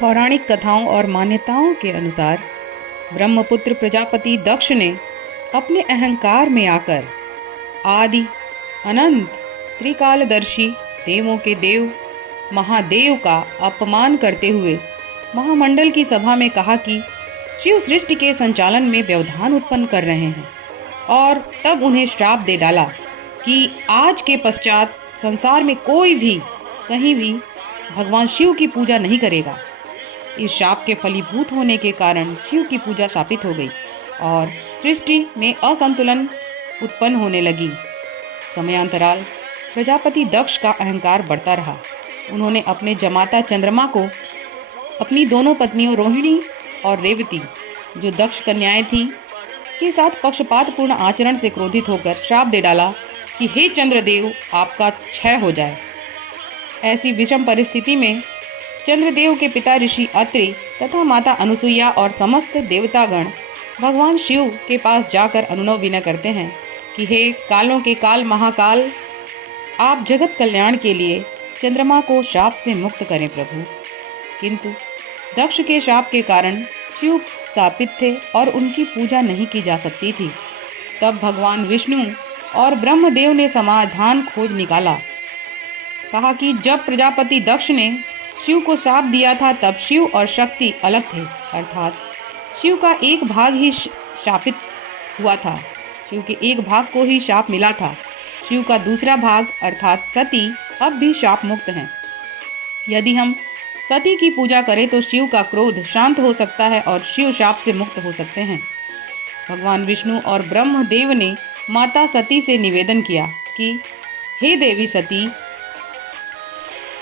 पौराणिक कथाओं और मान्यताओं के अनुसार ब्रह्मपुत्र प्रजापति दक्ष ने अपने अहंकार में आकर आदि अनंत त्रिकालदर्शी देवों के देव महादेव का अपमान करते हुए महामंडल की सभा में कहा कि शिव सृष्टि के संचालन में व्यवधान उत्पन्न कर रहे हैं, और तब उन्हें श्राप दे डाला कि आज के पश्चात संसार में कोई भी कहीं भी भगवान शिव की पूजा नहीं करेगा। इस शाप के फलीभूत होने के कारण शिव की पूजा शापित हो गई और सृष्टि में असंतुलन उत्पन्न होने लगी। समयांतराल प्रजापति दक्ष का अहंकार बढ़ता रहा। उन्होंने अपने जमाता चंद्रमा को अपनी दोनों पत्नियों रोहिणी और रेवती, जो दक्ष कन्याएं थीं, के साथ पक्षपातपूर्ण आचरण से क्रोधित होकर श्राप दे डाला कि हे चंद्रदेव, आपका क्षय हो जाए। ऐसी विषम परिस्थिति में चंद्रदेव के पिता ऋषि अत्रि तथा माता अनुसुईया और समस्त देवतागण भगवान शिव के पास जाकर अनुनय विनय करते हैं कि हे कालों के काल महाकाल, आप जगत कल्याण के लिए चंद्रमा को श्राप से मुक्त करें प्रभु। किंतु दक्ष के श्राप के कारण शिव शापित थे और उनकी पूजा नहीं की जा सकती थी। तब भगवान विष्णु और ब्रह्मदेव ने समाधान खोज निकाला। कहा कि जब प्रजापति दक्ष ने शिव को शाप दिया था तब शिव और शक्ति अलग थे, अर्थात शिव का एक भाग ही शापित हुआ था, शिव के एक भाग को ही शाप मिला था। शिव का दूसरा भाग अर्थात सती अब भी शाप मुक्त हैं। यदि हम सती की पूजा करें तो शिव का क्रोध शांत हो सकता है और शिव शाप से मुक्त हो सकते हैं। भगवान विष्णु और ब्रह्मदेव ने माता सती से निवेदन किया कि हे देवी सती,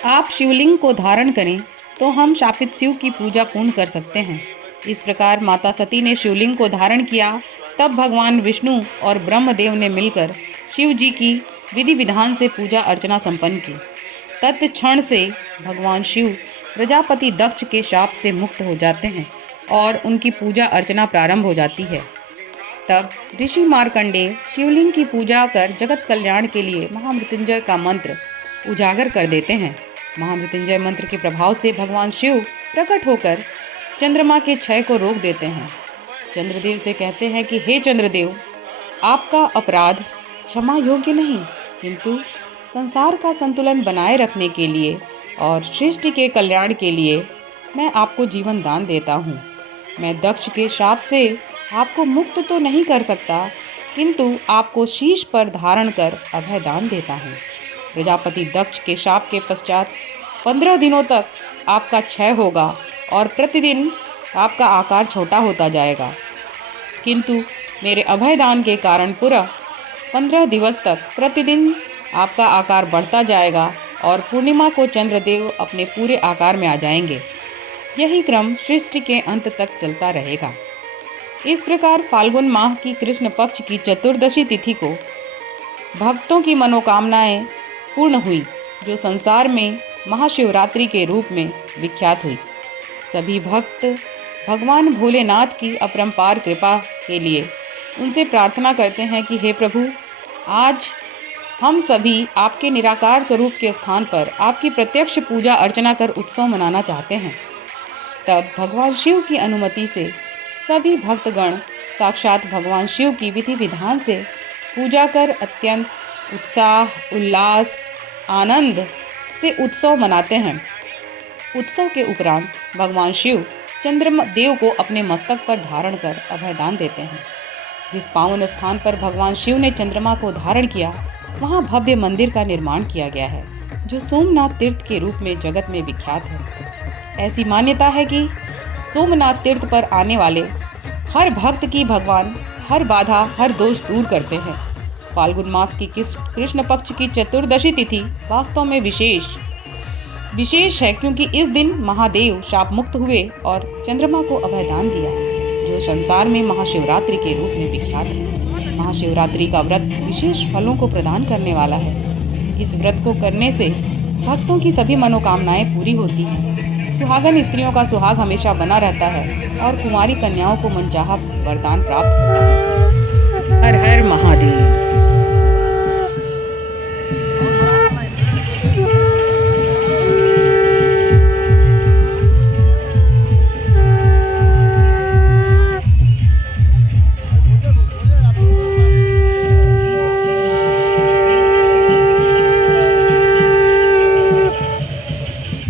आप शिवलिंग को धारण करें तो हम शापित शिव की पूजा पूर्ण कर सकते हैं। इस प्रकार माता सती ने शिवलिंग को धारण किया। तब भगवान विष्णु और ब्रह्मदेव ने मिलकर शिव जी की विधि विधान से पूजा अर्चना संपन्न की। तत्क्षण से भगवान शिव प्रजापति दक्ष के शाप से मुक्त हो जाते हैं और उनकी पूजा अर्चना प्रारंभ हो जाती है। तब ऋषि मार्कंडेय शिवलिंग की पूजा कर जगत कल्याण के लिए महामृत्युंजय का मंत्र उजागर कर देते हैं। महामृत्युंजय मंत्र के प्रभाव से भगवान शिव प्रकट होकर चंद्रमा के क्षय को रोक देते हैं। चंद्रदेव से कहते हैं कि हे चंद्रदेव, आपका अपराध क्षमा योग्य नहीं, किंतु संसार का संतुलन बनाए रखने के लिए और सृष्टि के कल्याण के लिए मैं आपको जीवन दान देता हूँ। मैं दक्ष के शाप से आपको मुक्त तो नहीं कर सकता, किंतु आपको शीश पर धारण कर अभय दान देता हूँ। प्रजापति दक्ष के शाप के पश्चात 15 दिनों तक आपका क्षय होगा और प्रतिदिन आपका आकार छोटा होता जाएगा, किंतु मेरे अभय दान के कारण पूरा 15 दिवस तक प्रतिदिन आपका आकार बढ़ता जाएगा और पूर्णिमा को चंद्रदेव अपने पूरे आकार में आ जाएंगे। यही क्रम सृष्टि के अंत तक चलता रहेगा। इस प्रकार फाल्गुन माह की कृष्ण पक्ष की चतुर्दशी तिथि को भक्तों की मनोकामनाएं पूर्ण हुई, जो संसार में महाशिवरात्रि के रूप में विख्यात हुई। सभी भक्त भगवान भोलेनाथ की अपरंपार कृपा के लिए उनसे प्रार्थना करते हैं कि हे प्रभु, आज हम सभी आपके निराकार स्वरूप के स्थान पर आपकी प्रत्यक्ष पूजा अर्चना कर उत्सव मनाना चाहते हैं। तब भगवान शिव की अनुमति से सभी भक्तगण साक्षात भगवान शिव की विधि विधान से पूजा कर अत्यंत उत्साह उल्लास आनंद से उत्सव मनाते हैं। उत्सव के उपरांत भगवान शिव चंद्रदेव को अपने मस्तक पर धारण कर अभयदान देते हैं। जिस पावन स्थान पर भगवान शिव ने चंद्रमा को धारण किया, वहाँ भव्य मंदिर का निर्माण किया गया है, जो सोमनाथ तीर्थ के रूप में जगत में विख्यात है। ऐसी मान्यता है कि सोमनाथ तीर्थ पर आने वाले हर भक्त की भगवान हर बाधा हर दोष दूर करते हैं। फाल्गुन मास की कृष्ण पक्ष की चतुर्दशी तिथि वास्तव में विशेष है, क्योंकि इस दिन महादेव शाप मुक्त हुए और चंद्रमा को अभयदान दिया, जो संसार में महाशिवरात्रि के रूप में विख्यात है। महाशिवरात्रि का व्रत विशेष फलों को प्रदान करने वाला है। इस व्रत को करने से भक्तों की सभी मनोकामनाएं पूरी होती हैं। सुहागन स्त्रियों का सुहाग हमेशा बना रहता है और कुंवारी कन्याओं को मनचाहा वरदान प्राप्त होता है। हर हर महादेव।